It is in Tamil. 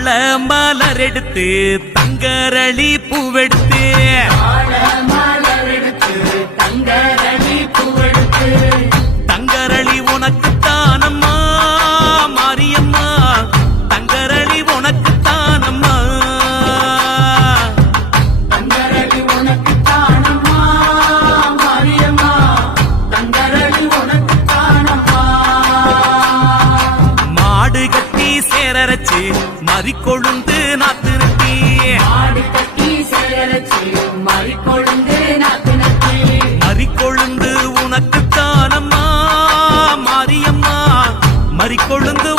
மலர் எடுத்து தங்கரளி பூவெடுத்து தங்கரளி உனக்கு தானம்மா மாரியம்மா தங்கரளி உனக்கு தானம்மா தங்கரளி உனக்கு தானம்மா மாரியம்மா தங்கரளி உனக்கு தானம்மா மாடு கட்டி சேரரச்சு மறிக்கொழுந்து நாத்து நட்டி மாடு கட்டி சேரரச்சு மறிக்கொழுந்து நாத்து நட்டி மறிக்கொழுந்து உனக்கு தானம்மா மாரியம்மா மறிக்கொழுந்து